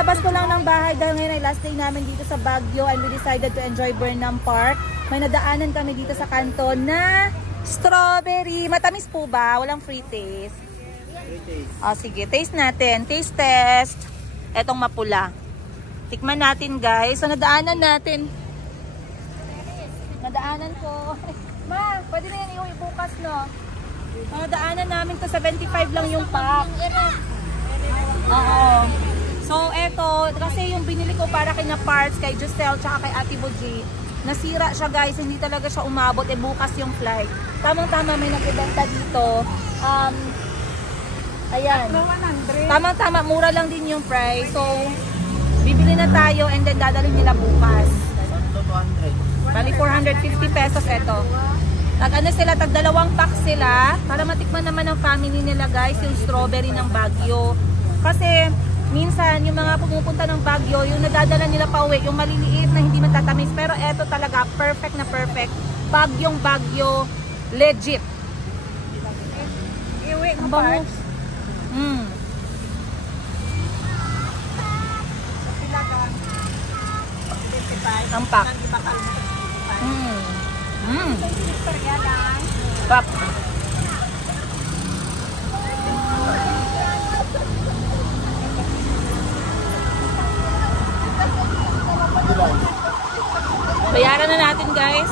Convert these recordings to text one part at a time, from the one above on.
Kakalabas ko lang ng bahay dahil ngayon ay last day namin dito sa Baguio and we decided to enjoy Burnham Park. May nadaanan kami dito sa kanto na strawberry. Matamis po ba? Walang free taste. Free taste. Oh, sige, taste natin. Taste test. Etong mapula. Tikman natin guys. So nadaanan natin. Nadaanan ko. Ma, pwede na yan iuwi bukas, no? Nadaanan namin to 75 lang yung pack. Oo. So, eto, kasi yung binili ko para kina Parts, kay Giselle, tsaka kay Ate Boji, nasira siya guys, hindi talaga siya umabot, bukas yung flight. Tamang-tama may nakibenta dito. Ayan. Tamang-tama, mura lang din yung price. So, bibili na tayo and then dadalhin nila bukas. Bali 450 pesos eto. Tag-ano sila, tag-2 pack sila para matikman naman ng family nila guys yung strawberry ng Baguio. Kasi minsan yung mga pumupunta ng Baguio, yung nadadala nila pa uwi, yung maliliit na hindi matatamis. Pero eto talaga, perfect na perfect. Bagyong Baguio, legit. Iuwi mo Parts? Ang pack. Pap. Bayaran na natin guys.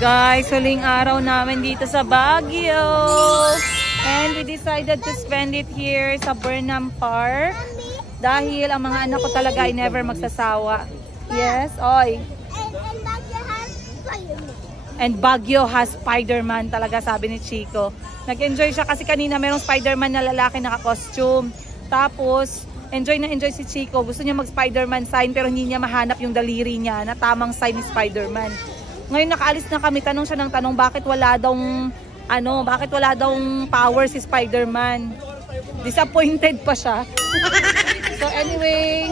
Guys, huling araw namin dito sa Baguio. And we decided to spend it here sa Burnham Park. Dahil ang mga anak ko talaga ay never magsasawa. Yes, oy. And Baguio has Spider-Man talaga, sabi ni Chico. Nag-enjoy siya kasi kanina merong Spider-Man na lalaki naka-costume. Tapos, enjoy na enjoy si Chico. Gusto niya mag-Spider-Man sign pero hindi niya mahanap yung daliri niya na tamang sign ni Spider-Man. Ngayon nakaalis na kami, tanong siya ng tanong bakit wala daw power si Spider-Man. Disappointed pa siya. So anyway,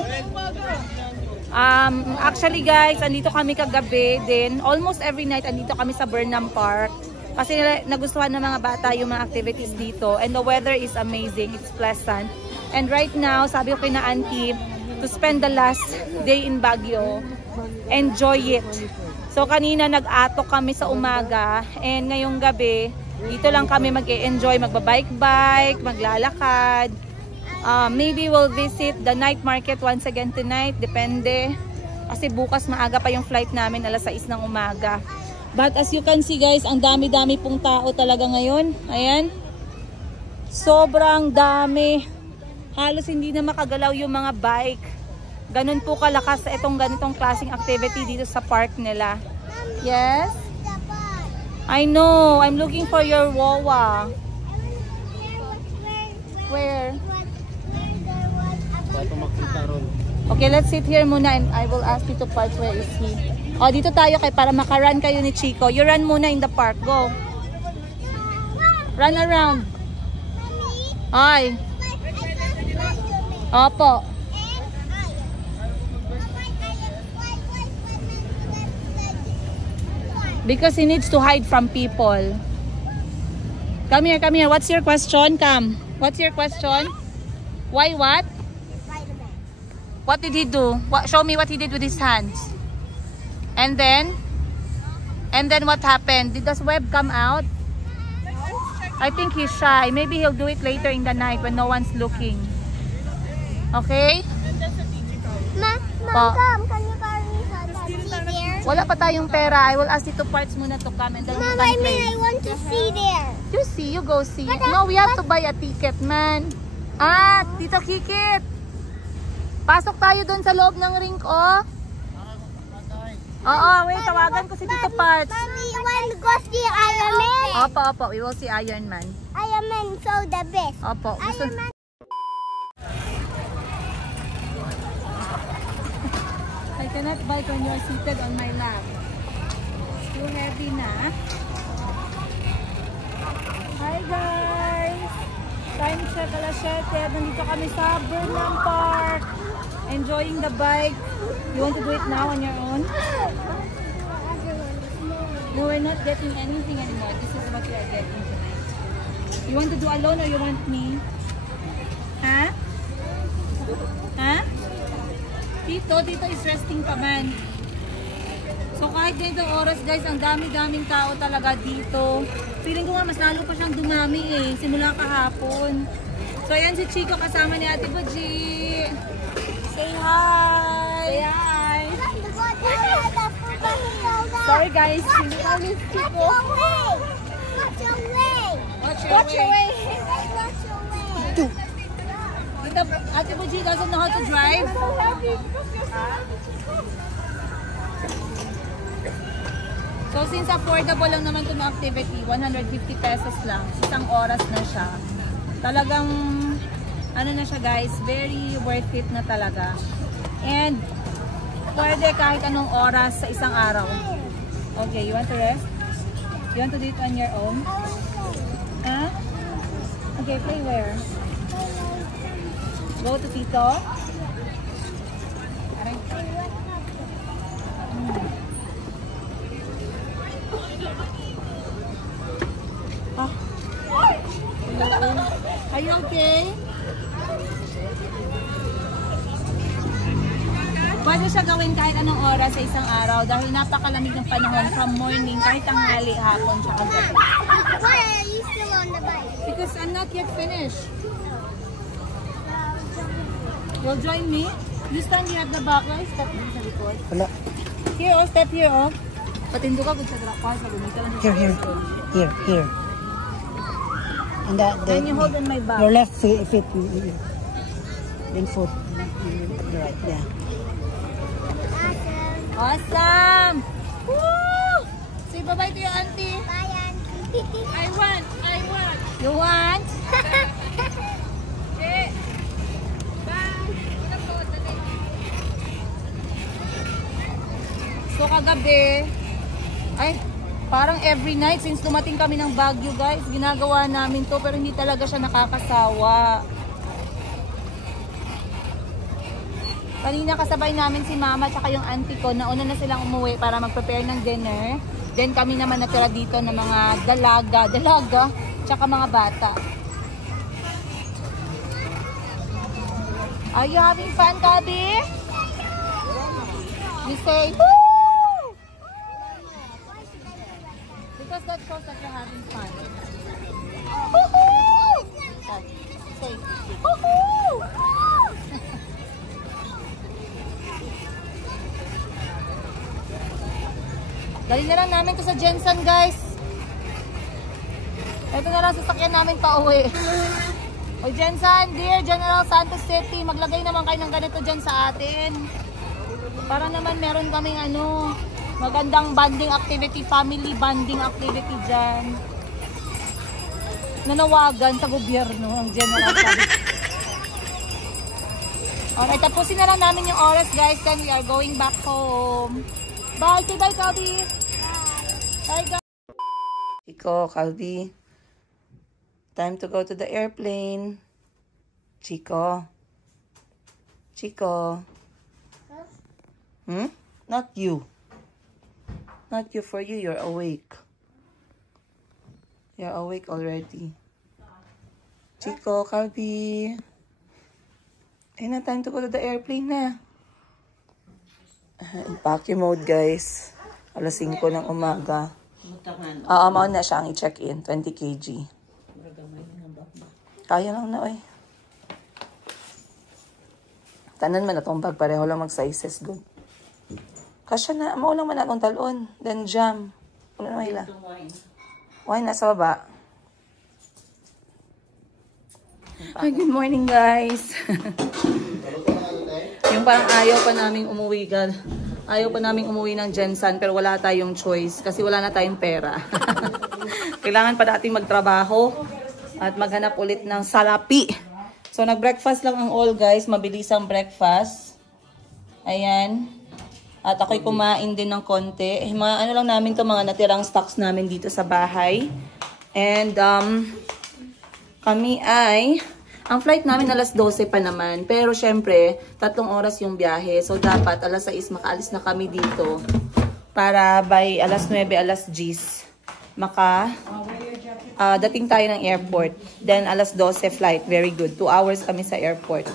actually guys, andito kami kagabi din. Almost every night andito kami sa Burnham Park. Kasi nagustuhan ng mga bata yung mga activities dito. And the weather is amazing. It's pleasant. And right now, sabi ko kina auntie, to spend the last day in Baguio, enjoy it. So kanina nag-atok kami sa umaga. And ngayong gabi, dito lang kami mag-e-enjoy, magbabike-bike, maglalakad. Maybe we'll visit the night market once again tonight. Depende. Kasi bukas maaga pa yung flight namin, alas 6 ng umaga. But as you can see guys, ang dami-dami pong tao talaga ngayon. Ayan. Sobrang dami. Halos hindi na makagalaw yung mga bike. Ganun po kalakas sa itong ganitong klaseng activity dito sa park nila. Yes? I know. I'm looking for your Wawa. Where? Okay, let's sit here muna and I will ask you to Parts where is he. Oh, dito tayo kay para makarun kayo ni Chico. You run muna in the park. Go. Run around. Ay. Opo. Because he needs to hide from people. Come here, come here. What's your question? Come. What's your question? Why what? What did he do? Show me what he did with his hands. And then what happened? Did the web come out? I think he's shy. Maybe he'll do it later in the night when no one's looking. Okay? Mom, can you carry there? Wala pa tayong pera. I will ask you to Parts muna to come and then Mom, you can play. I want to see there. You see, you go see. No, we have to buy a ticket, man. Ah, Tito Kikit. Pasok tayo doon sa loob ng rink, oh. Oo, wait, tawagan ko si Tito Parts. Mommy, you want to go see Iron Man? Opo, opo, we will see Iron Man. Iron Man, so the best. Opo. Iron Man. I cannot bite when you're seated on my lap. It's too heavy na. Hi guys! Time check, alas 7. Nandito kami sa Burnham Park. Enjoying the bike. You want to do it now on your own? No, we're not getting anything anymore. This is what we are getting tonight. You want to do alone or you want me? Ha? Ha? Tito is resting pa man. So kahit ganitong oras guys, ang dami-daming tao talaga dito. Feeling ko nga mas lalo pa siyang dumami eh, simula kahapon. So ayan si Chico kasama ni Ate Buji. Say hi! Say hi! Sorry guys, hindi kami Chico. Watch your way! Watch your way! Dito, Ate Buji doesn't know how to drive. So since affordable lang naman itong activity, 150 pesos lang, isang oras na siya. Talagang, ano na siya guys, very worth it na talaga. And, pwede kahit anong oras sa isang araw. Okay, you want to rest? You want to do it on your own? Huh? Okay, play where? Go to Tito? Ah. Are you okay? Pwede siya gawin kahit anong oras sa isang araw dahil napakalamig ng panahon from morning kahit tanghali, hapon, tsaka gabi. Why are you still on the bike? Because I'm not yet finished. You'll join me? This time you have the backline. Step din sa likod. Wala. Here, oh. Step here, oh. Patindo ka kung sa drop pa. Here. And Then you hold on my back. your left feet, then foot, right, yeah. Awesome! Awesome! Woo! Say bye-bye to your auntie. Bye, Auntie. I want. You want? So kagabi, ay, parang every night since dumating kami ng Baguio guys, ginagawa namin to pero hindi talaga siya nakakasawa. Kanina kasabay namin si mama tsaka yung auntie ko, nauna na silang umuwi para mag-prepare ng dinner. Then kami naman natira dito ng mga dalaga, tsaka mga bata. Are you having fun, Gabi? You say, woo! Because that shows that you're having fun. Woohoo! Say, woohoo! Dali na lang namin to sa Jensen, guys. Ito na lang sasakyan namin pa uwi. O Jensen, dear General Santos City, maglagay naman kayo ng ganito dyan sa atin. Para naman meron kaming magandang bonding activity, family bonding activity dyan. Nanawagan sa gobyerno ang General Santos. Okay, tapusin na lang namin yung oras guys, then we are going back home. Bye! Say bye, Calby! Bye, guys! Chico, Calby. Time to go to the airplane. Chico. Not you. Not you. For you, you're awake. You're awake already. Chico, Calby. Ay na, time to go to the airplane na. In vacuum mode, guys. Alas 5 ng umaga. Maon na siya ang i-check-in. 20 kg. Kaya lang na, oy. Tanan man na itong bag. Pareho lang mag-sizes good. Kasya na. Maulang man na itong talon. Then jam. Ano na mahila? Wine nasa baba. Hi, good morning, guys. Yung parang ayaw pa naming umuwi ng Jensen pero wala tayong choice kasi wala na tayong pera. Kailangan pa nating magtrabaho at maghanap ulit ng salapi. So nag-breakfast lang ang all guys, mabilis ang breakfast. Ayan. At ako'y kumain din ng konti. Mga lang namin to, mga natirang stocks namin dito sa bahay. And kami ay ang flight namin alas 12 pa naman. Pero syempre, 3 oras yung biyahe. So, dapat alas 6 makaalis na kami dito. Para by alas 9, alas 10, dating tayo ng airport. Then, alas 12 flight. Very good. 2 hours kami sa airport.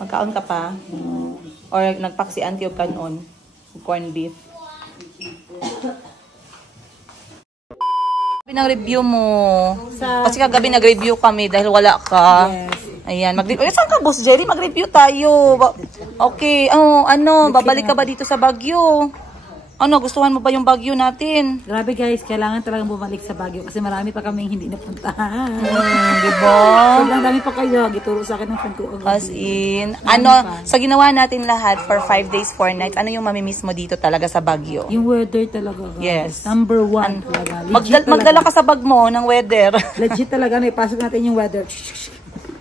Magkaon ka pa? Or nagpak si Auntie og kanon? Corn beef. Ng review mo. Kasi kagabi nag-review kami dahil wala ka. Ayan. Saan ka, Boss Jerry? Mag-review tayo. Okay. Babalik ka ba dito sa Baguio? Gustuhan mo ba yung Baguio natin? Grabe guys, kailangan talagang bumalik sa Baguio kasi marami pa kaming hindi napuntahan. Diba? Sobrang dami pa kayo. Gituro sa akin ng friend ko. As in, sa ginawa natin lahat for 5 days, 4 nights, ano yung mamimiss mo dito talaga sa Baguio? Yung weather talaga. Guys. Yes. Number 1 talaga. Magdala ka sa bag mo ng weather. Legit talaga. Ipasok natin yung weather.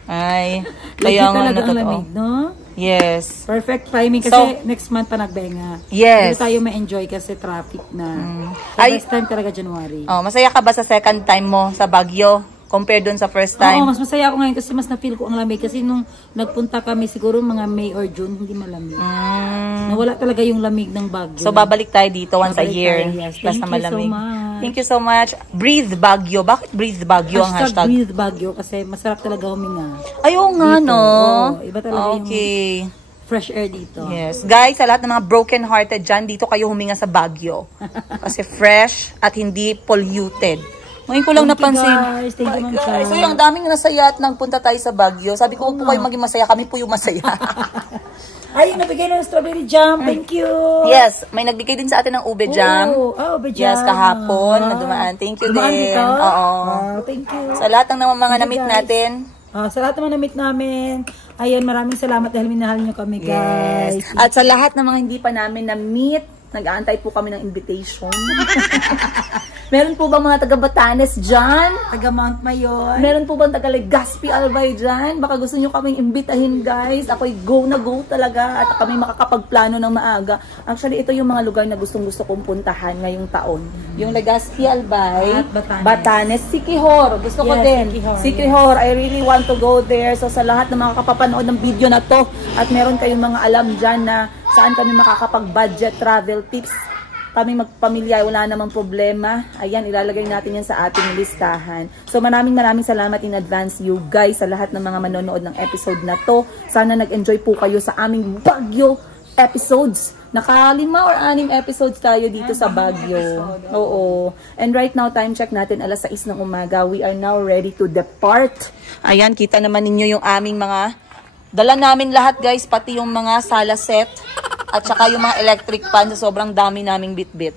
Ay, kaya nga talaga ang lamig, no? Yes. Perfect timing kasi next month pa nagbenga. Yes. Hindi tayo ma-enjoy kasi traffic na. Best time talaga January. Masaya ka ba sa second time mo sa Baguio compare dun sa first time? Oo, mas masaya ako ngayon kasi mas na-feel ko ang lamig. Kasi nung nagpunta kami siguro mga May or June, hindi malamig. Nawala talaga yung lamig ng Baguio. So, babalik tayo dito once a year. Yes. Plus na malamig. So much. Thank you so much. Breathe Baguio. Bakit Breathe Baguio ang hashtag? Breathe Baguio kasi masarap talaga huminga. Ayun nga, dito, no? Iba talaga yung fresh air dito. Yes. Guys, sa lahat ng mga broken-hearted dyan, dito kayo huminga sa Baguio. Kasi fresh at hindi polluted. Ngayon ko lang napansin. Guys, thank you, Ma'am Char. So, yung daming nasaya at nagpunta tayo sa Baguio. Sabi ko, huwag po kayo maging masaya. Kami po yung masaya. Ay, nabigay ng strawberry jam. Thank you. Yes, may nagbigay din sa atin ng ube jam. Ube jam. Yes, kahapon na dumaan. Thank you dumaan din. Dito? Oo. Thank you. Sa lahat ng mga na-meet natin. Sa lahat ng na-meet namin. Ayan, maraming salamat dahil minahal nyo kami, guys. Yes. At sa lahat ng mga hindi pa namin na-meet, nag-aantay po kami ng invitation. Meron po ba mga taga Batanes dyan? Taga Mount Mayon? Meron po ba taga Legazpi Albay dyan? Baka gusto nyo kaming imbitahin, guys. Ako'y go na go talaga at kami makakapagplano ng maaga. Actually, ito yung mga lugar na gustong-gusto kong puntahan ngayong taon. Yung Legazpi Albay, at Batanes, Siquijor. Gusto ko din. Siquijor. I really want to go there. So, sa lahat ng mga kapapanood ng video na to at meron kayong mga alam dyan na saan kami makakapag-budget travel tips, kami magpamilya, wala namang problema. Ayan, ilalagay natin yan sa ating listahan. So, maraming salamat in advance you guys sa lahat ng mga manonood ng episode na to. Sana nag-enjoy po kayo sa aming Baguio episodes. Naka 5 or 6 episodes tayo dito sa Baguio. Oo. And right now, time check natin, alas 6 ng umaga. We are now ready to depart. Ayan, kita naman ninyo yung aming mga dala namin lahat, guys. Pati yung mga sala set. At saka yung mga electric fan sa sobrang dami naming bit-bit.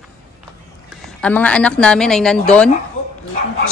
Ang mga anak namin ay nandun.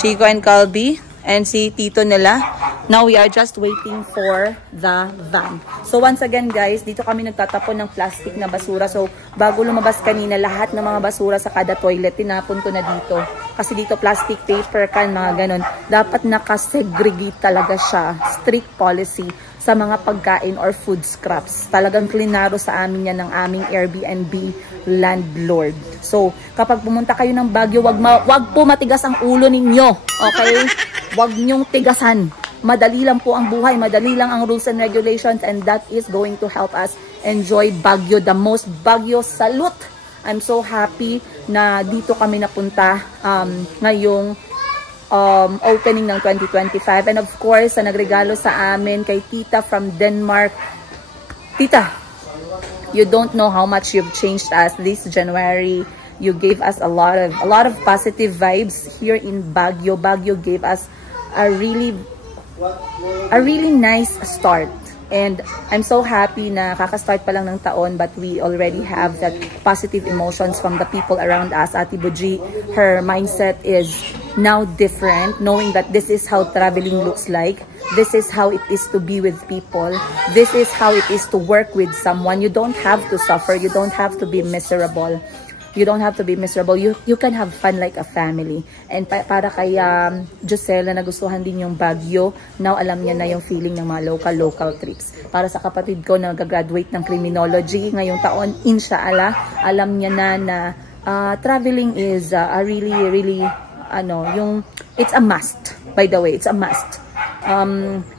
Chico and Calby. And si Tito nila. Now we are just waiting for the van. So once again guys, dito kami nagtatapon ng plastic na basura. So bago lumabas kanina, lahat ng mga basura sa kada toilet, tinapon ko na dito. Kasi dito plastic, paper can, mga ganon. Dapat nakasegregate talaga siya. Strict policy sa mga pagkain or food scraps. Talagang klinaro sa amin yan ng aming Airbnb landlord. So, kapag pumunta kayo ng Baguio, wag po matigas ang ulo ninyo. Okay? Wag nyong tigasan. Madali lang po ang buhay. Madali lang ang rules and regulations, and that is going to help us enjoy Baguio the most. Baguio salute! I'm so happy na dito kami napunta ngayong opening ng 2025. And of course, sa nagregalo sa amin kay Tita from Denmark. Tita, you don't know how much you've changed us this January. You gave us a lot of positive vibes here in Baguio. Baguio gave us a really nice start. And I'm so happy na kakastart pa lang ng taon, but we already have that positive emotions from the people around us. Ate Buji, her mindset is now different, knowing that this is how traveling looks like. This is how it is to be with people. This is how it is to work with someone. You don't have to suffer. You don't have to be miserable. You don't have to be miserable. You can have fun like a family. And para kay Josel na nagustuhan din yung Baguio, now alam niya na yung feeling ng mga local trips. Para sa kapatid ko na nag-graduate ng criminology ngayong taon, inshallah, alam niya na traveling is a really it's a must. By the way, it's a must.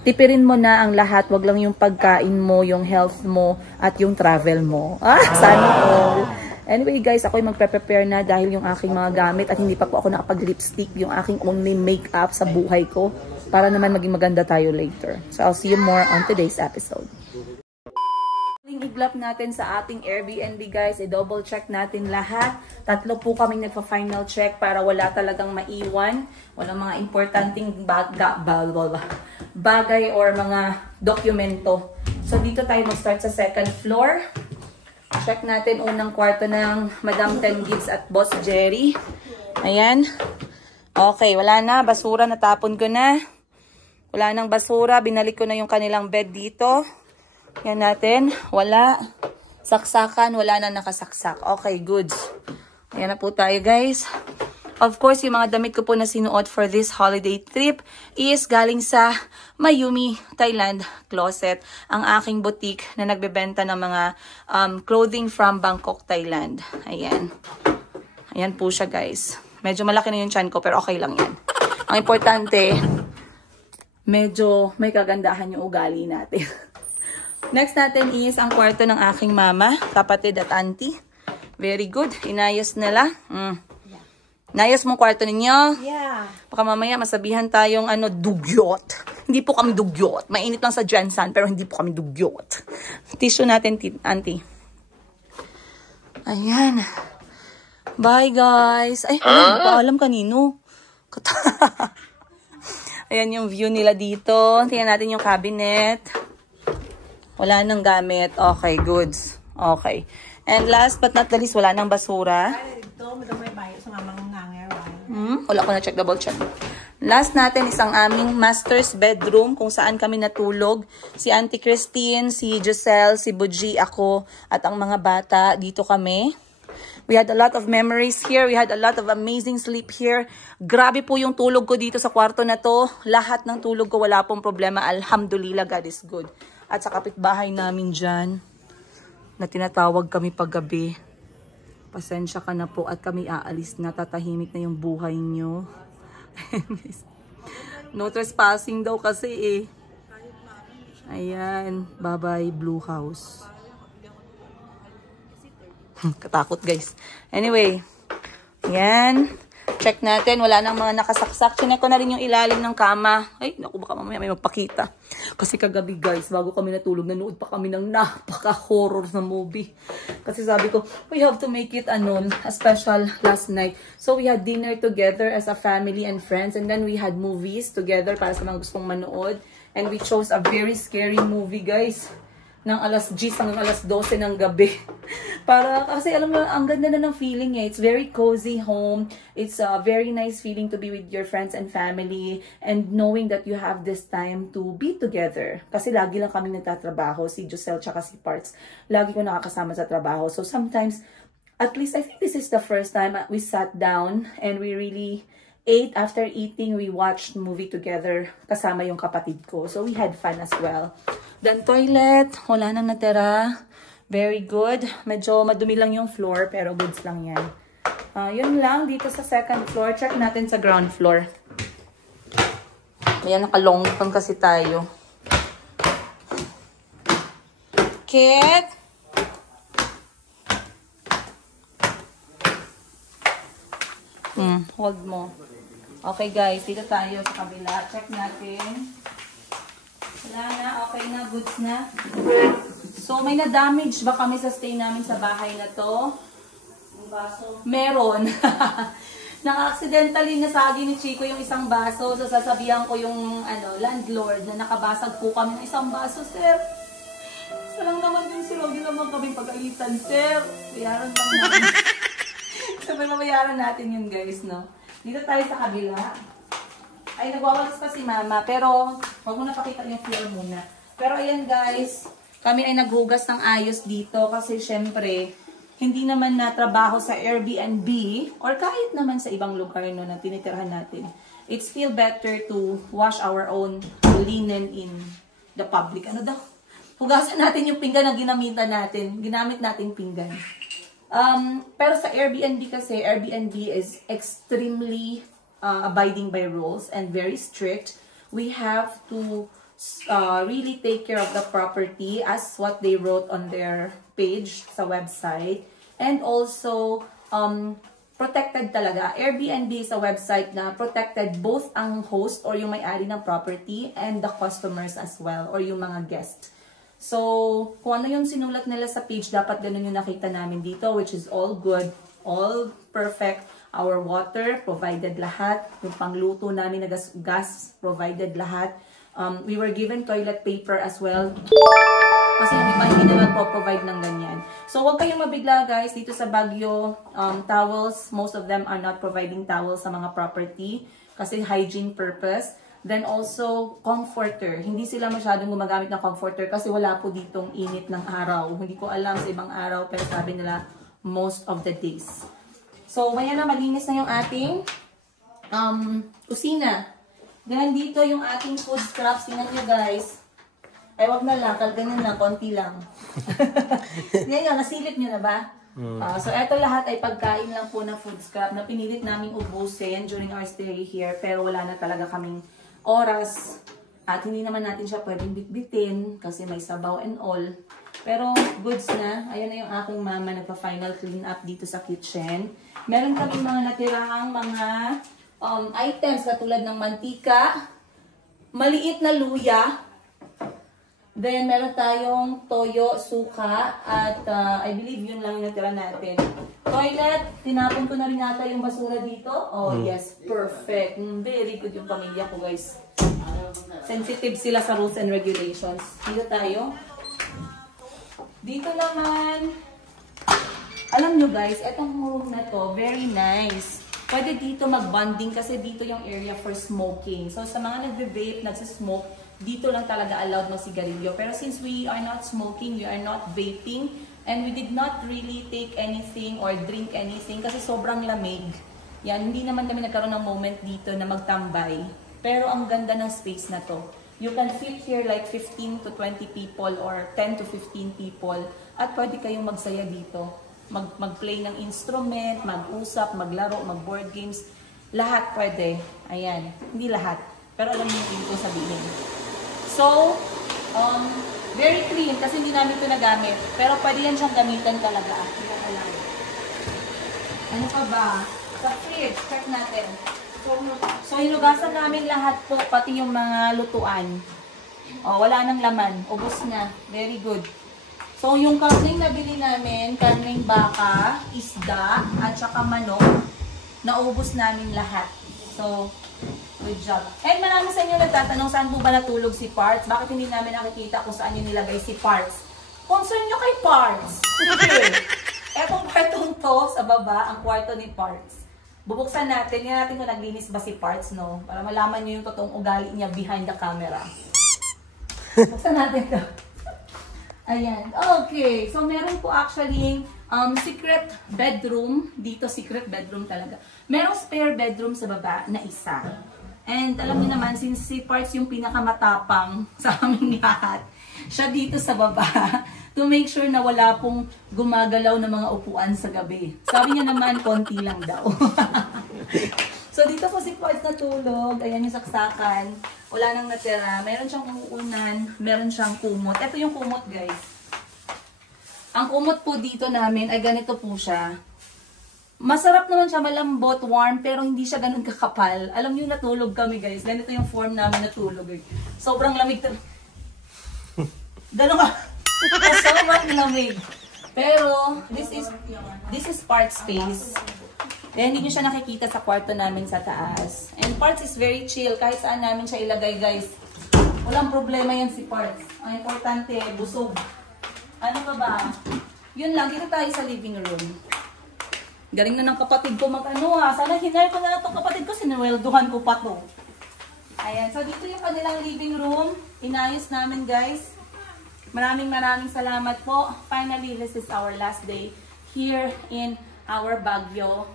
Tipirin mo na ang lahat, wag lang yung pagkain mo, yung health mo, at yung travel mo. Sana all. Anyway guys, ako'y magpe-prepare na dahil yung aking mga gamit at hindi pa po ako nakapag-lipstick, yung aking only makeup sa buhay ko para naman maging maganda tayo later. So I'll see you more on today's episode. I-glap natin sa ating Airbnb guys, i-double check natin lahat. 3 po kaming nagpa-final check para wala talagang maiwan. Walang mga importanteng bagay or mga dokumento. So dito tayo mag-start sa second floor. Check natin unang kwarto ng Madam 10 Gibbs at Boss Jerry. Ayan. Okay, wala na. Basura, natapon ko na. Wala nang basura. Binalik ko na yung kanilang bed dito. Yan natin. Wala. Saksakan. Wala na nakasaksak. Okay, goods. Ayan na po tayo, guys. Of course, yung mga damit ko po na sinuot for this holiday trip is galing sa Mayumi, Thailand Closet. Ang aking boutique na nagbebenta ng mga clothing from Bangkok, Thailand. Ayan. Ayan po siya, guys. Medyo malaki na yung chan ko, pero okay lang yan. Ang importante, medyo may kagandahan yung ugali natin. Next natin is ang kwarto ng aking mama, kapatid at auntie. Very good. Inayos nila. Nayos mo kwarto ninyo? Yeah. Baka mamaya masabihan tayong dugyot. Hindi po kami dugyot. Mainit lang sa Jansan, pero hindi po kami dugyot. Tissue natin, auntie. Ayan. Bye, guys. Ay, paalam kanino. Ayan yung view nila dito. Tingnan natin yung cabinet. Wala nang gamit. Okay, goods. Okay. And last but not the least, wala nang basura. Wala ko na check, double check. Last natin is ang aming master's bedroom kung saan kami natulog. Si Auntie Christine, si Giselle, si Buji, ako, at ang mga bata. Dito kami. We had a lot of memories here. We had a lot of amazing sleep here. Grabe po yung tulog ko dito sa kwarto na to. Lahat ng tulog ko, wala pong problema. Alhamdulillah, God is good. At sa kapitbahay namin dyan, na tinatawag kami paggabi. Pasensya ka na po at kami aalis na, tatahimik na yung buhay nyo. No trespassing daw kasi eh. Ayan, bye-bye Blue House. Katakot guys. Anyway, ayan. Check natin, wala nang mga nakasaksak. Chinek ko na rin yung ilalim ng kama. Ay, naku, baka mamaya may magpakita. Kasi kagabi guys, bago kami natulog, nanood pa kami ng napaka-horror na movie. Kasi sabi ko, we have to make it a special last night. So we had dinner together as a family and friends. And then we had movies together para sa mga gustong manood. And we chose a very scary movie guys. Ng alas 10 hanggang alas 12 ng gabi. Para, kasi alam mo, ang ganda na ng feeling eh. It's very cozy home. It's a very nice feeling to be with your friends and family. And knowing that you have this time to be together. Kasi lagi lang kami nagtatrabaho. Si Giselle tsaka si Parts. Lagi ko nakakasama sa trabaho. So sometimes, at least I think this is the first time we sat down and we really ate. After eating, we watched movie together kasama yung kapatid ko. So we had fun as well. Then toilet, wala nang natira. Very good. Medyo madumi lang yung floor, pero goods lang yan. Yun lang, dito sa second floor. Check natin sa ground floor. Ayan, naka-long term kasi tayo. Kit! Hold mo. Okay guys, dito tayo sa kabila. Check natin. Wala na, okay na, goods na. So, may na-damage ba kami sa stay namin sa bahay na to? Baso? Meron. Naka-accidentally nasagi ni Chico yung isang baso. So, sasabihan ko yung landlord na nakabasag po kami ng isang baso, sir. Salang naman din sila. Hindi naman kami pag-alitan, sir. Bayaran lang natin. So, mabayaran natin yun, guys, no? Dito tayo sa kabila. Ay, nagwawalis pa si mama. Pero, wag mo na pakita yung floor muna. Pero, ayan guys. Kami ay naghugas ng ayos dito. Kasi, syempre, hindi naman na trabaho sa Airbnb. Or kahit naman sa ibang lugar no, na tinitirhan natin. It's still better to wash our own linen in the public. Ano daw? Hugasan natin yung pinggan na ginamitan natin. Ginamit natin pinggan. Pero sa Airbnb kasi, Airbnb is extremely abiding by rules and very strict. We have to really take care of the property as what they wrote on their page sa website. And also, protected talaga. Airbnb is a website na protected both ang host or yung may-ari ng property and the customers as well or yung mga guests. So, kung ano yung sinulat nila sa page, dapat ganun yung nakita namin dito, which is all good, all perfect. Our water, provided lahat. Yung pangluto namin na gas, provided lahat. We were given toilet paper as well. Kasi hindi naman po provide ng ganyan. So, huwag kayong mabigla guys. Dito sa Baguio, towels, most of them are not providing towels sa mga property. Kasi hygiene purpose. Then also, comforter. Hindi sila masyadong gumagamit ng comforter kasi wala po ditong init ng araw. Hindi ko alam sa ibang araw, pero sabi nila, most of the days. So, maya na malinis na yung ating kusina. Ganyan dito yung ating food scraps. Tingnan nyo guys. Ay, wag na lang. Ganyan lang. Konti lang. Ganyan, nasilip nyo na ba? So, eto lahat ay pagkain lang po na food scrap na pinilit naming ubusin during our stay here. Pero wala na talaga kaming oras. At hindi naman natin siya pwedeng bitbitin kasi may sabaw and all. Pero goods na. Ayan na yung aking mama nagpa-final clean up dito sa kitchen. Meron kami mga natirang mga items katulad ng mantika, maliit na luya, then meron tayong toyo, suka, at I believe yun lang yung natira natin. Toilet, tinapon ko na rin yata yung basura dito. Oh yes, perfect. Very good yung pamilya ko guys. Sensitive sila sa rules and regulations. Dito tayo. Dito naman, alam nyo guys, etong room na to, very nice. Pwede dito mag-bonding kasi dito yung area for smoking. So sa mga nagbe-vape, nagsismoke, dito lang talaga allowed mag-sigarilyo. Pero since we are not smoking, we are not vaping, and we did not really take anything or drink anything kasi sobrang lamig. Yan, hindi naman kami nagkaroon ng moment dito na magtambay. Pero ang ganda ng space na to. You can fit here like 15 to 20 people or 10 to 15 people. At pwede kayong magsaya dito. Mag-play ng instrument, mag-usap, maglaro, mag-board games. Lahat pwede. Ayan. Hindi lahat. Pero alam niyo yung ko sabihin. So, very clean kasi hindi namin ito nagamit. Pero pwede yan siyang gamitan talaga. Ano pa ba? Sa fridge, check natin. So, hinugasan namin lahat po, pati yung mga lutuan. O, wala nang laman. Ubos na. Very good. So, yung karning nabili namin, karning baka, isda, at saka manok, naubos namin lahat. So, good job. And marami sa inyo nagtatanong saan po ba natulog si Parts? Bakit hindi namin nakikita kung saan yung nilagay si Parts? Concern nyo kay Parts. Etong kwartong to, sa baba, ang kwarto ni Parts. Bubuksan natin, yan natin kung naglinis ba si Parts, no? Para malaman nyo yung totoong ugali niya behind the camera. Buksan natin to. Ayan. Okay. So, meron po actually secret bedroom. Dito, secret bedroom talaga. Merong spare bedroom sa baba na isa. And alam niyo naman, since si Parts yung pinakamatapang sa aming lahat, siya dito sa baba to make sure na wala pong gumagalaw na mga upuan sa gabi. Sabi niya naman, konti lang daw. So, dito po si Parts natulog. Ayan yung saksakan. Wala nang natira. Meron siyang uunan. Meron siyang kumot. Ito yung kumot, guys. Ang kumot po dito namin ay ganito po siya. Masarap naman siya, malambot, warm, pero hindi siya ganun kakapal. Alam niyo, natulog kami, guys. Ganito yung form namin natulog. Sobrang lamig. Ganun ka. Sobrang lamig. Pero, this is Parts space. Kaya hindi nyo siya nakikita sa kwarto namin sa taas. And Parts is very chill. Kahit saan namin siya ilagay, guys. Walang problema yan si Parts. Ang importante, busog. Ano pa ba? Yun lang. Dito tayo sa living room. Galing na ng kapatid ko mag-ano ha. Sana hinay ko na itong kapatid ko. Sinuwelduhan ko pa to. Ayan. So, dito yung kanilang living room. Inayos namin, guys. Maraming salamat po. Finally, this is our last day here in our Baguio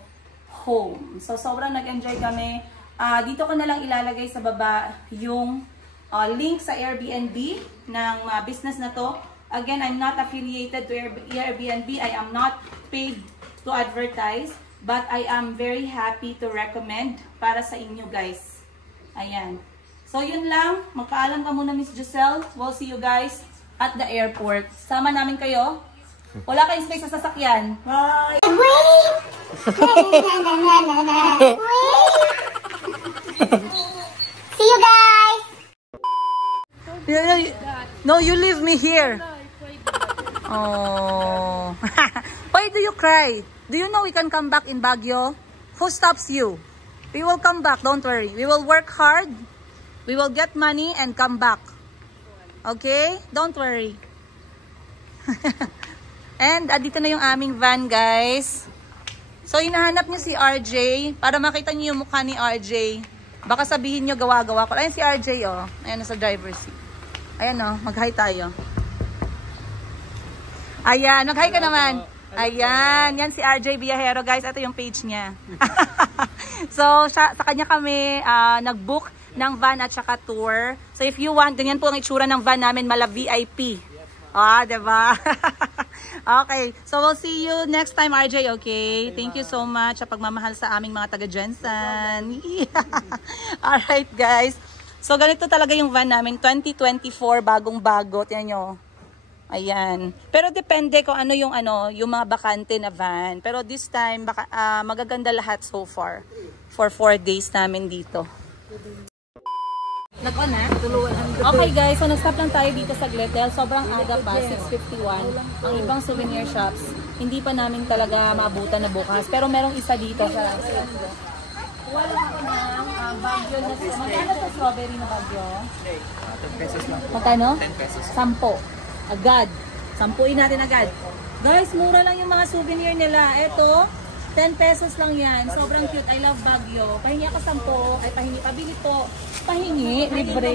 home. So, sobrang nag-enjoy kami. Dito ko na lang ilalagay sa baba yung link sa Airbnb ng business na to. Again, I'm not affiliated to Airbnb. I am not paid to advertise. But I am very happy to recommend para sa inyo, guys. Ayan. So, yun lang. Magpaalam ka muna, Miss Giselle. We'll see you guys at the airport. Sama namin kayo. Wala kayong space sa sasakyan. See you guys. No, you leave me here. Oh. Why do you cry? Do you know we can come back in Baguio? Who stops you? We will come back, don't worry. We will work hard. We will get money and come back. Okay? Don't worry. And dito na yung aming van, guys. So, hinahanap niyo si RJ para makita niyo yung mukha ni RJ. Baka sabihin niyo gawa-gawa ko. Ayan si RJ, oh. Ayan, sa driver's seat. Ayan, oh. Mag-hi tayo. Ayan, mag-hi ka naman. Ayan, yan si RJ Viajero, guys. Ito yung page niya. So, sa kanya kami nag-book ng van at saka tour. So, if you want, ganyan po ang itsura ng van namin, mala VIP. Ah, diba? Okay, so we'll see you next time, RJ, okay? Thank you so much sa pagmamahal sa aming mga taga-Jensen. Alright, guys. So, ganito talaga yung van namin. 2024, bagong-bago. Tingnan nyo. Ayan. Pero depende kung ano yung mga bakante na van. Pero this time, magaganda lahat so far. For 4 days namin dito. Nag-on na? Okay guys, so nag-stop lang tayo dito sa saglit dahil sobrang aga pa, 6:51. Ang ibang souvenir shops, hindi pa namin talaga maabutan na bukas. Pero merong isa dito sa wala ko ng Baguio na. Magkano sa strawberry na Baguio? 10 pesos lang. Magkano? 10 pesos. 10. Agad. 10 natin agad. Guys, mura lang yung mga souvenir nila. Ito, 10 pesos lang yan. Sobrang cute. I love Baguio. Pahingi ako 10. Ay, pahingi. Pabili po. Pahingi. Libre.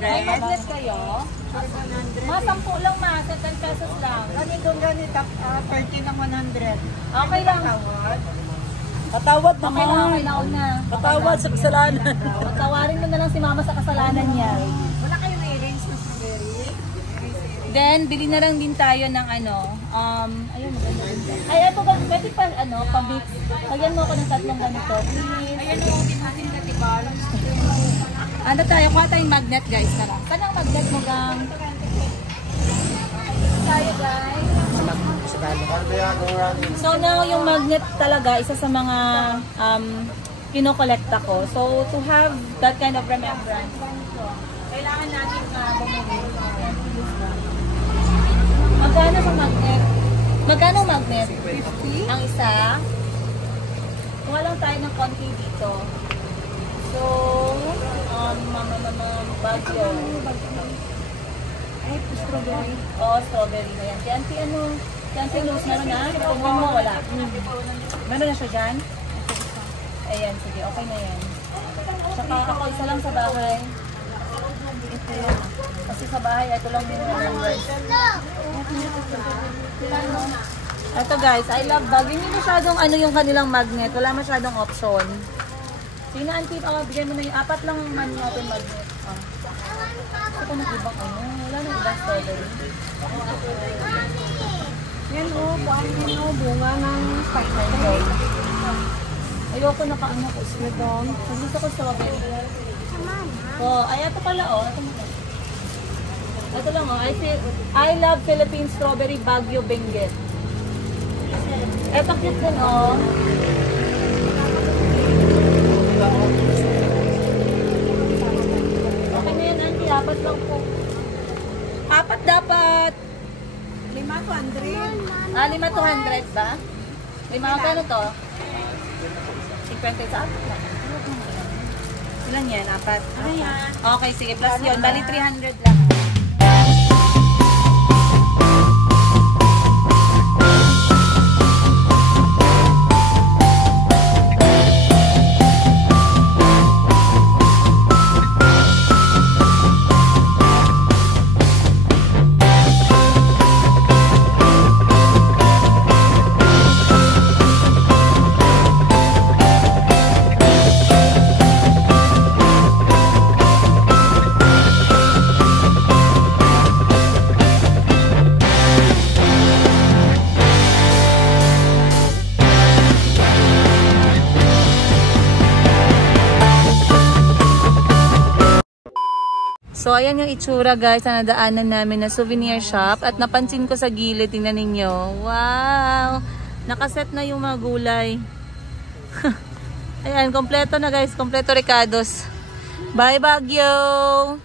May magnet kayo? Mga 10 lang ma. 10 pesos lang. Ano yung ganito? 30 ng 100. Okay lang. Patawad Okay lang. Okay lang na. Patawad sa kasalanan. Pagkawarin mo na lang si mama sa kasalanan niya. Wala kayong earrings na strawberry? Then, bili na lang din tayo ng ayun, maganda din. Ay, ito ba, pwede pa, pamix. Lagyan mo ako ng 3 ganito, please. Ayan o, natin na tibal. Ano tayo, kuha tayong magnet, guys. Tara. Saan ang magnet mo, gang? Tayo, guys. So, now, yung magnet talaga, isa sa mga kinokolekta ko. So, to have that kind of remembrance, kailangan natin bumili. Magkano sa magnet? Magkano magnet? 50? Ang isa. Kuha lang tayo ng konti dito. So, Baguio. Ay, strawberry. Oo, strawberry na yan. Yanti Luz, meron na? Kung mo, wala. Meron na siya dyan? Ayan, sige, okay na yan. Tsaka ako isa lang sa bahay. Kasi sa bahay, ito lang yung remembrance. Ito guys, I love Baguio. Hindi masyadong yung kanilang magnet. Wala masyadong option. Sige na, auntie, bigyan mo na yung 4 lang natin magnet. Ito pa ng ibang wala na ibang strawberry. Yan o, bunga ng spider. Ayoko na kaano ko sila doon. Gusto ko strawberry. Oh, ay ito pala Ito lang I love Philippines strawberry Baguio Benguet. Ito cute din Okay na yan, auntie. 4 lang po. 4 dapat. 500. 5,200 ba? 5 magkano to? 50 sa atin. Ilan yan? 4? Ano yan? Okay, sige. Plus yun. Bali 300 lang. So, ayan yung itsura guys na nadaanan namin na souvenir shop. At napansin ko sa gilid, tingnan ninyo. Wow! Nakaset na yung mga gulay. Ayan, kompleto na guys. Kompleto Ricardos. Bye Baguio!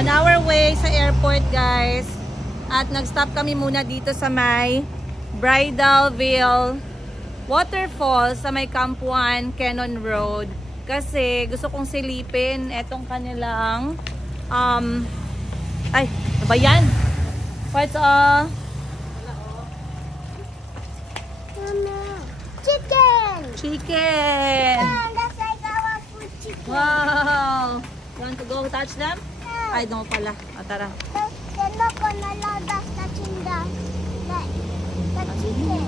On our way sa airport guys, at nag-stop kami muna dito sa may Bridalveil Waterfalls sa may Camp 1 Cannon Road kasi gusto kong silipin etong kanilang ay, ano ba yan? What's Chicken! Chicken! That's like our food chicken. Wow! You want to go touch them? Ay, no pala. O, tara. They're not gonna allow us touching the chicken.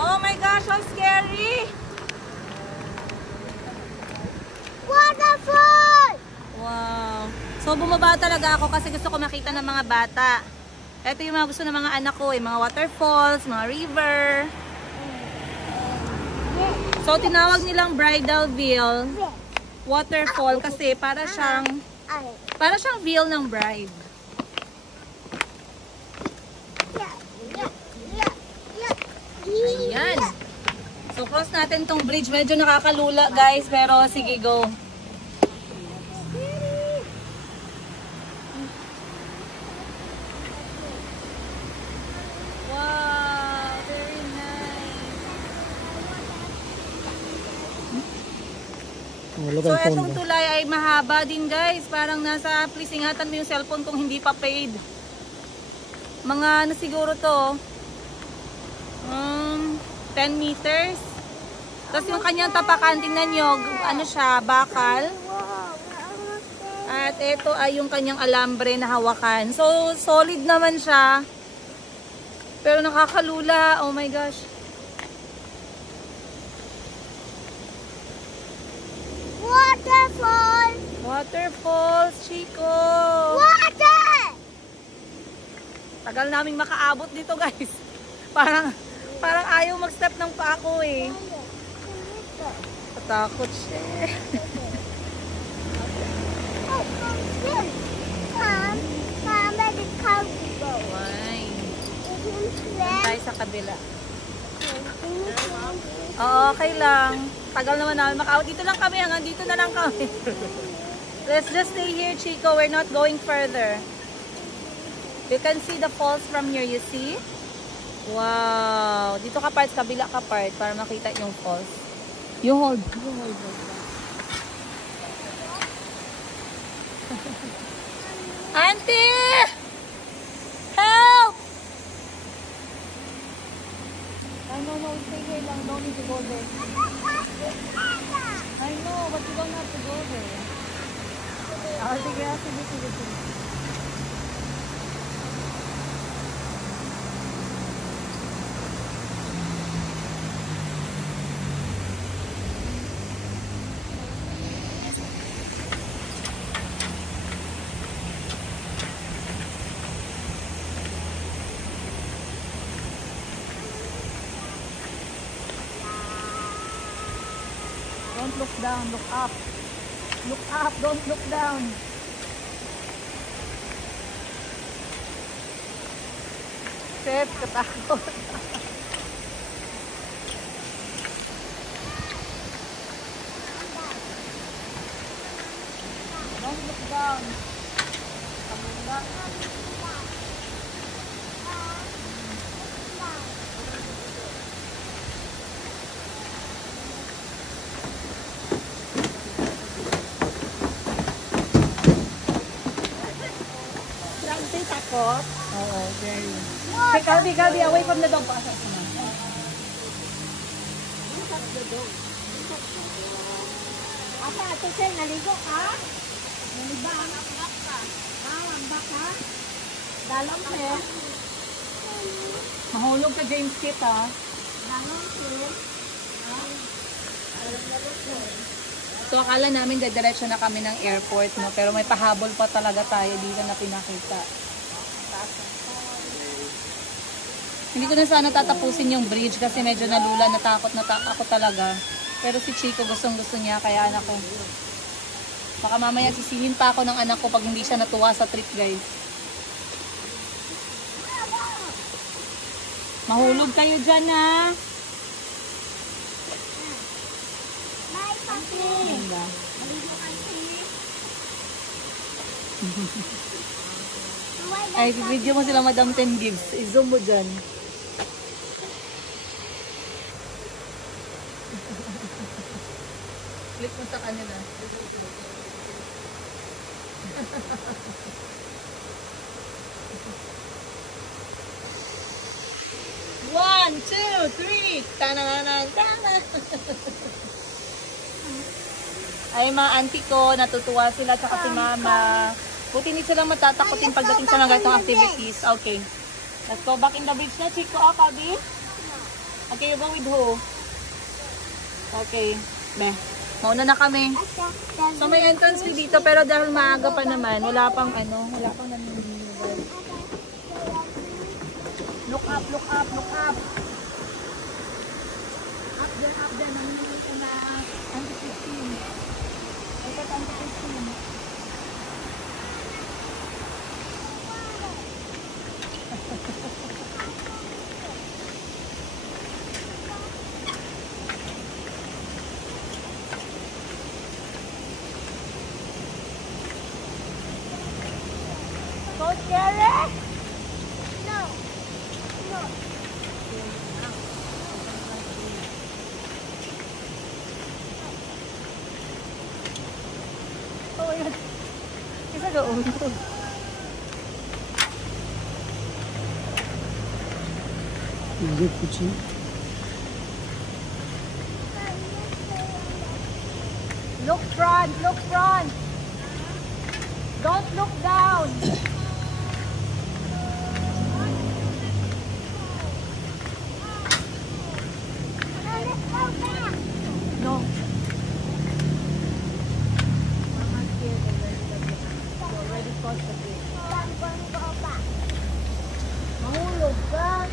Oh my gosh, how scary! Waterfall! Wow. So, bumaba talaga ako kasi gusto ko makita ng mga bata. Ito yung mga gusto ng mga anak ko, mga waterfalls, mga river. So, tinawag nilang Bridalveil Waterfall kasi para siyang veil ng bride. Ayan. So, cross natin tong bridge. Medyo nakakalula, guys, pero sige, go. So, etong tulay ay mahaba din guys. Parang nasa, please ingatan mo yung cellphone kung hindi pa paid. Mga ano siguro to? 10 meters. Tapos yung kanyang tapakan, tingnan nyo, ano siya, bakal. At ito ay yung kanyang alambre na hawakan. So, solid naman siya. Pero nakakalula. Oh my gosh. Waterfall! Waterfalls, Chico! Water! Tagal naming makaabot dito, guys. Parang ayaw mag-step ng paa ko eh. Patakot siya. Why? Tayo sa kabila. Oo, okay lang. Tagal naman namin makaabot. Dito lang kami, hanggang dito na lang kami. Let's just stay here, Chico. We're not going further. You can see the falls from here, you see? Wow! Dito ka part, kabila ka part, para makita yung falls. You hold. Auntie! Help! No, stay here lang. Don't need to go there. I know, but you don't have to go there. Sige. Don't look down, look up. Look up, don't look down. Seth, katakot. Don't look down. say takot? Oo, very. Okay, Calvi, away from the dog. Paasa sa mga. Ate, ate say, naligo ka? Naliba, anak ka? Lamba ka? Dalam eh. Mahulog ka, James Kit, ha? Dalam eh. So, akala namin dediretso na kami ng airport, no? Pero may pahabol pa talaga tayo dito na pinakita. Hindi ko na sana tatapusin yung bridge kasi medyo nalula, natakot na ako talaga. Pero si Chico gustong-gusto niya, kaya anak ko. Baka mamaya sisihin pa ako ng anak ko pag hindi siya natuwa sa trip, guys. Mahulog kayo dyan, ha? Bye, Papi. Ganda. Ay, video mo sila Madam 10 Gibbs. I-zoom mo dyan. Click mo sa kanila. One, two, three. Tananan, tanan. Ay, mga auntie ko, natutuwa sila tsaka si mama. Buti hindi silang matatakotin pagdating sa mga ganitong activities. Okay. Let's go back in the bridge na, Chico. Ah, Kabi? Okay, you go with who? Okay. Be. Mauna na kami. So, may entrance fee dito, pero dahil maaga pa naman, wala pang namimili. Look up, look up, look up. Up there. Namimili ka na. Auntie 15. Ito, Auntie 15. So scary? No. No. Oh, yun. Isa doon. Good kucing. Look front, look front. Don't look down. Let's go back. No. I'm going to go back. Mahulog ka.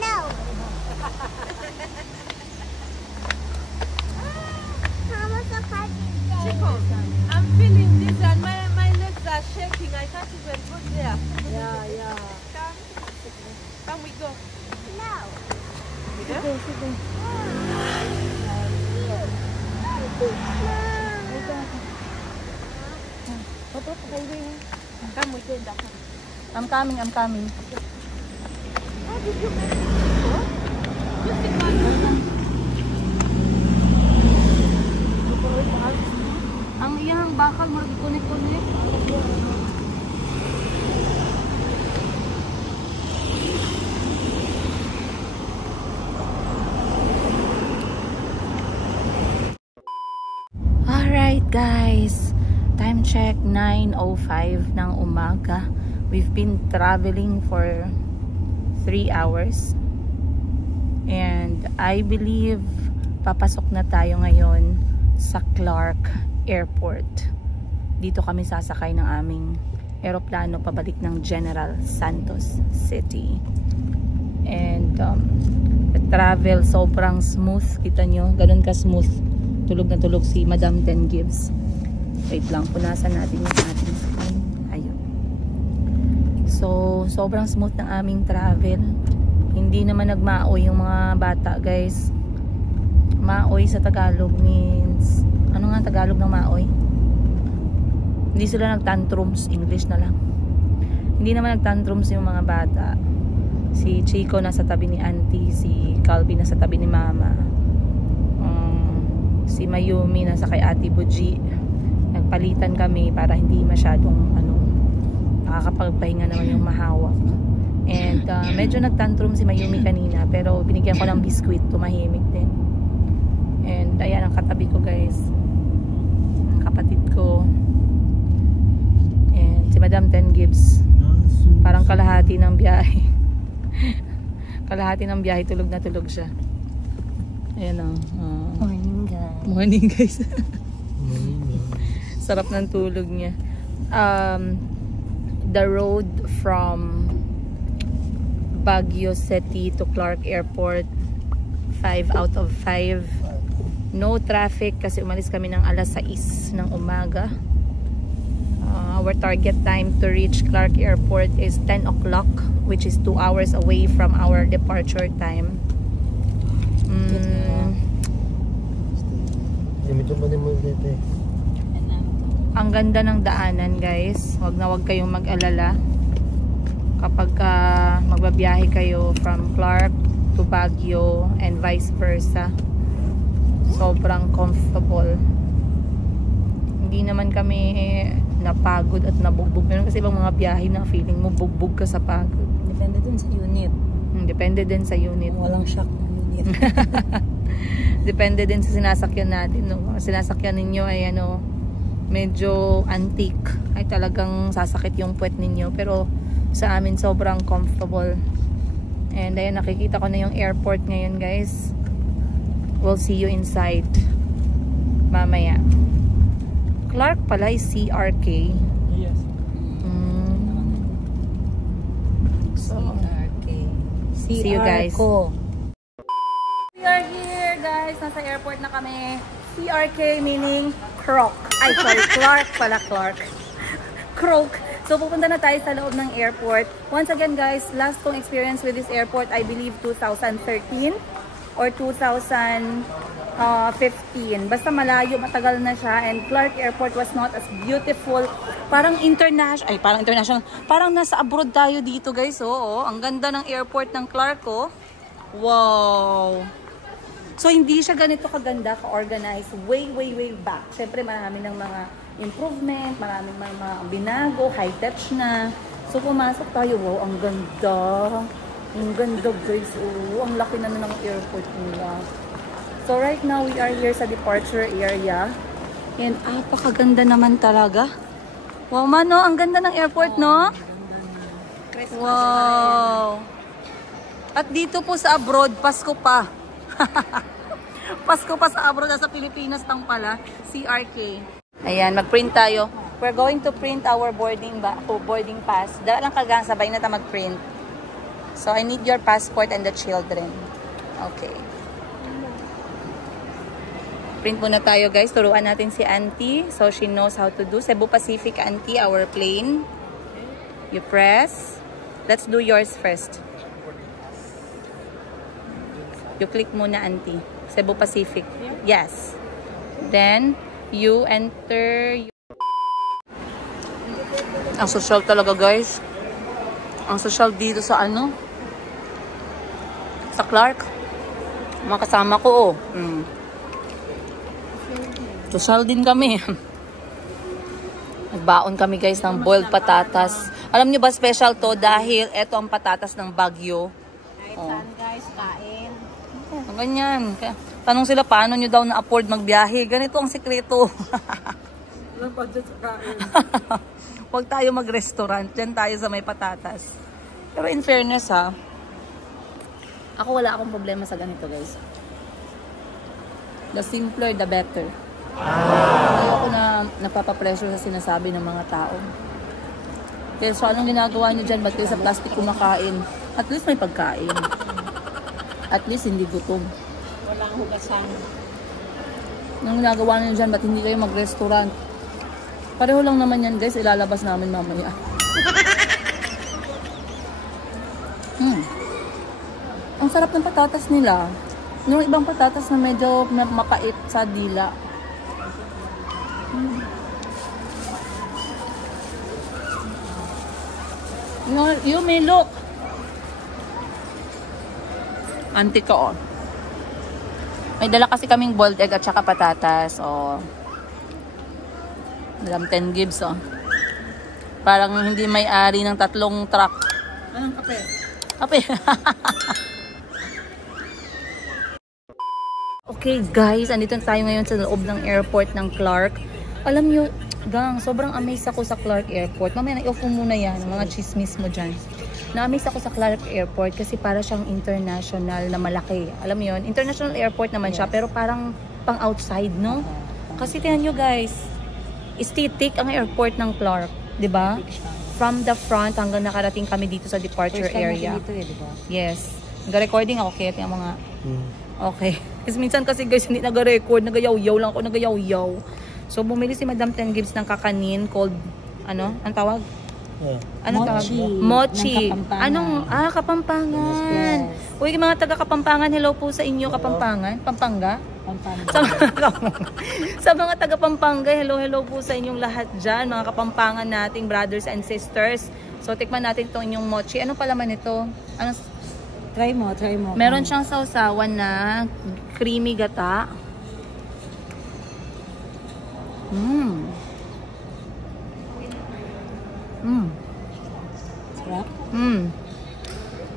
No. How was the party day? I'm feeling this and my legs are shaking. I can't even go there. Yeah. Come, we go. No. Come, we go. I'm coming. Ang iyang bakal mo connect. Alright guys, time check 9:05 ng umaga. We've been traveling for 3 hours and I believe papasok na tayo ngayon sa Clark Airport. Dito kami sasakay ng aming eroplano pabalik ng General Santos City. And the travel sobrang smooth, kita nyo, ganun ka smooth. Tulog na tulog si Madam 10 Gibbs. Wait lang, punasan natin yung ating screen. Ayun. So, sobrang smooth ng aming travel. Hindi naman nagmaoy yung mga bata, guys. Maoy sa Tagalog means, ano nga Tagalog ng maoy? Hindi sila nagtantrums, English na lang. Hindi naman nagtantrums yung mga bata. Si Chico nasa tabi ni Auntie, si Calvin nasa tabi ni Mama. Si Mayumi nasa kay Ate Buji. Nagpalitan kami para hindi masyadong nakakapagpahinga naman yung mahawak. And medyo nagtantrum si Mayumi kanina, pero binigyan ko ng biskuit, tumahimik din. And ayan ang katabi ko guys, ang kapatid ko. And si Madam Ten Gibbs, parang kalahati ng biyahe. Kalahati ng biyahe, tulog na tulog siya. Ayan o. Morning guys. Morning guys. Sarap ng tulog niya. The road from Baguio City to Clark Airport, 5 out of 5. No traffic kasi umalis kami ng alas 6 ng umaga. Our target time to reach Clark Airport is 10 o'clock, which is 2 hours away from our departure time. Ang ganda ng daanan guys, wag na wag kayong mag-alala kapag magbabiyahe kayo from Clark to Baguio and vice versa. Sobrang comfortable. Hindi naman kami napagod at nabugbog. Meron kasi ibang mga biyahe na feeling mo bugbog ka sa pagod. Depende dun sa unit. Depende din sa unit. Walang shock ng unit. Depende din sa sinasakyan natin. No? Sinasakyan ninyo ay medyo antique, ay talagang sasakit yung puwet ninyo, pero sa amin sobrang comfortable. And ayan, nakikita ko na yung airport ngayon guys. We'll see you inside mamaya. Clark pala is CRK. Yes. So, CRK. see you guys. Ko. We are here guys, nasa airport na kami. CRK meaning Croc. Ay, sorry, Clark pala, Clark. Croc. So, pupunta na tayo sa loob ng airport. Once again, guys, last kong experience with this airport, I believe 2013 or 2015. Basta malayo, matagal na siya. And Clark Airport was not as beautiful. Parang international. Parang nasa abroad tayo dito, guys. Oo, ang ganda ng airport ng Clark, oh. Wow! So, hindi siya ganito kaganda, ka-organized, way back. Siyempre, marami ng mga improvement, maraming mga binago, high-tech na. So, pumasok tayo, wow, ang ganda. Ang ganda, guys. Oh, ang laki na ng airport nila. So, right now, we are here sa departure area. And, apakaganda naman talaga. Wow, mano, ang ganda ng airport, no? Wow! At dito po sa abroad, Pasko pa. Pasko pa sa abroad, sa Pilipinas tang pala, CRK. Ayan, mag-print tayo. We're going to print our boarding pass. Dala lang kagang sabay na tayo mag-print. So, I need your passport and the children. Okay. Print muna tayo guys. Turuan natin si Auntie. So, she knows how to do. Cebu Pacific, Auntie, our plane. You press. Let's do yours first. You click muna, Auntie. Cebu Pacific. Yes. Then, you enter. Ang social talaga, guys. Ang social dito sa sa Clark. Mga kasama ko, oh. Social din kami. Nagbaon kami, guys, ng boiled patatas. Alam nyo ba, special to dahil ito ang patatas ng Baguio. Saan guys, kain. Ang ganyan. Tanong sila, paano nyo daw na-afford magbiyahe? Ganito ang sekreto. Walang budget sa kain. Huwag tayo mag-restaurant. Diyan tayo sa may patatas. Pero in fairness ha, ako wala akong problema sa ganito guys. The simpler, the better. Ayoko na napapapressure sa sinasabi ng mga tao. Kaya so anong ginagawa nyo dyan? Ba't kayo sa plastic kumakain? At least may pagkain. At least hindi gutom. Walang hugasan. Anong ginagawa nyo dyan? Ba't hindi kayo mag-restaurant? Pareho lang naman yan guys. Ilalabas namin mamaya. Ang sarap ng patatas nila. Yung ibang patatas na medyo mapait sa dila. You may look. Auntie ko, oh. May dala kasi kaming boiled egg at saka patatas. Oh. Dalam 10 gives, oh. Parang hindi may-ari ng 3 truck. Anong kape? Kape. Okay guys, andito tayo ngayon sa loob ng airport ng Clark. Alam nyo, gang, sobrang amazed ako sa Clark Airport. Mamaya na-off mo muna yan, mga chismis mo dyan. Na-amaze ako sa Clark Airport kasi para siyang international na malaki. Alam mo yun? International airport naman siya, pero parang pang outside, no? Kasi tingnan nyo guys, aesthetic ang airport ng Clark, di ba? From the front hanggang nakarating kami dito sa departure area. Dito, diba? Yes. Nag-recording ako, kaya tingnan mga... Okay. Kasi minsan kasi guys, hindi nag-record, nagayaw-yaw lang ako, nagayaw-yaw. So, bumili si Madam 10 Gibbs ng kakanin called, ano? Ang tawag? Anong tawag? Mochi. Anong? Kapampangan. Yes. Uy, mga taga Kapampangan, hello po sa inyo, Kapampangan. Pampanga? Pampanga. Sa mga taga Pampanga, hello po sa inyong lahat dyan, mga Kapampangan nating brothers and sisters. So, tikman natin itong inyong mochi. Ano pala man ito? Ano? Try mo. Meron siyang sausawan na creamy gata. Sarap.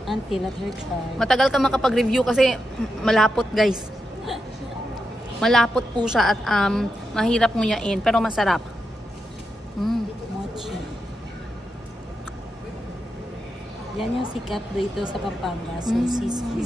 Auntie, let her try. Matagal ka makapag-review kasi malapot guys. Malapot po siya at mahirap nguyain pero masarap. Mochi. Yan yung sikat dito sa Pampanga. So, sisig.